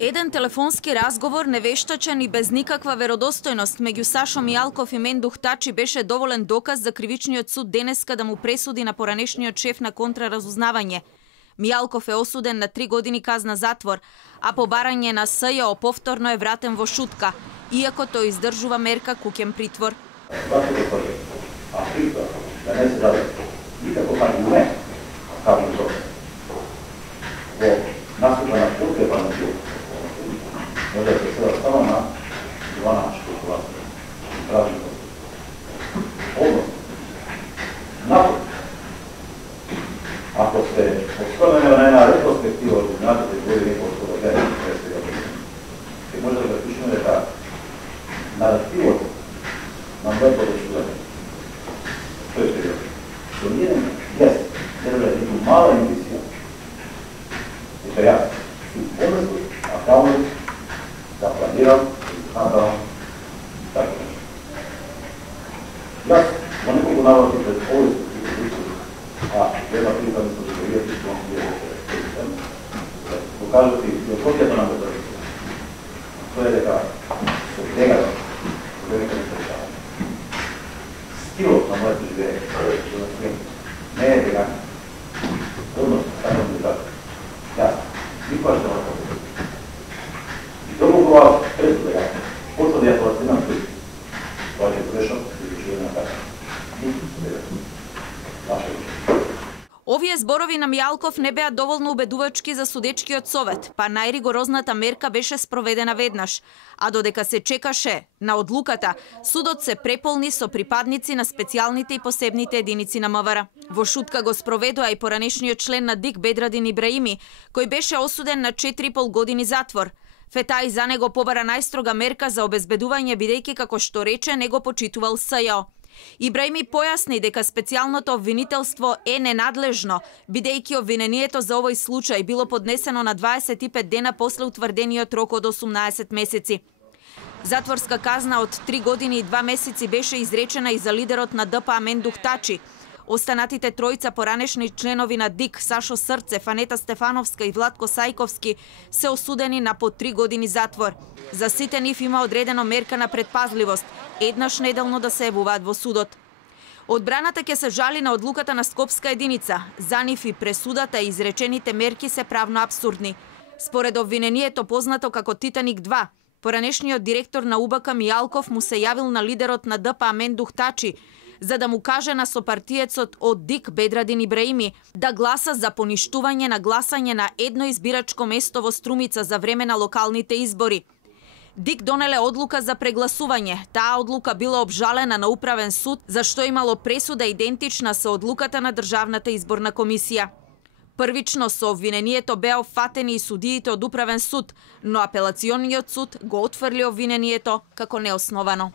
Еден телефонски разговор невештачен и без никаква веродостојност меѓу Сашо Мијалков и Мендух Тачи беше доволен доказ за кривичниот суд денеска да му пресуди на поранешниот шеф на контраразузнавање. Мијалков е осуден на 3 години казна затвор, а по барање на СЈО повторно е вратен во шутка, иако тој издржува мерка куќен притвор. Nastupa na potreban način, može se sada samo na 12 školstva, tražimo. Odnosno, naprotiv, ako se osvrnemo na jedna retrospektiva od znate godine postoje gledanje predstavlja, te može da ga pišemo da je ta narativo nam lepo da ću gledati. To je što je. To nije jest, treba da je tu mala indicija, da ja ću pomysł, a tamo da planiram, nadam, tako nešto. Ja sam nekoliko navrati pred ovoj instituciju, a jedna prilika mi se dogovoriti što on je pokazati još odjedno nam je držati. To je neka negativna, velika nesrećavanja. Stilo na moje žive, ne je vegan, odnosno, tako mi je tako. Ja, никога ще ме победи. И толкова преsuda ја. Почва да ја плацинам тој. Това ќе грешно и доживе на така. Овие зборови на Мијалков не беа доволно убедувачки за судечкиот совет, па најригорозната мерка беше спроведена веднаш, а додека се чекаше на одлуката, судот се преполни со припадници на специјалните и посебните единици на МВР. Во шутка го спроведоа и поранешниот член на ДИК Бедрадин Ибраими, кој беше осуден на 4,5 години затвор. Фетај за него побара најстрога мерка за обезбедување бидејќи, како што рече, не го почитувал СЈО. Ибраими појасни дека специјалното обвинителство е ненадлежно, бидејќи обвинението за овој случај било поднесено на 25 дена после утврдениот рок од 18 месеци. Затворска казна од 3 години и 2 месеци беше изречена и за лидерот на ДПА Мендух Тачи. Останатите тројца поранешни членови на ДИК, Сашо Срцев, Анета Стефановска и Владко Сајковски, се осудени на по 3 години затвор. За сите нив има одредено мерка на предпазливост, еднаш неделно да се јавуваат во судот. Одбраната ќе се жали на одлуката на Скопска единица. За нив и пресудата и изречените мерки се правно апсурдни. Според обвинението познато како Титаник 2, поранешниот директор на УБК Мијалков му се јавил на лидерот на ДПА Мендух Тачи, за да му каже на сопартиецот од ДИК Бедрадин Ибраими да гласа за поништување на гласање на едно избирачко место во Струмица за време на локалните избори. ДИК донеле одлука за прегласување. Таа одлука била обжалена на управен суд, за што имало пресуда идентична со одлуката на Државната изборна комисија. Првично со обвинението беа опфатени и судиите од управен суд, но апелациониот суд го отфрли обвинението како неосновано.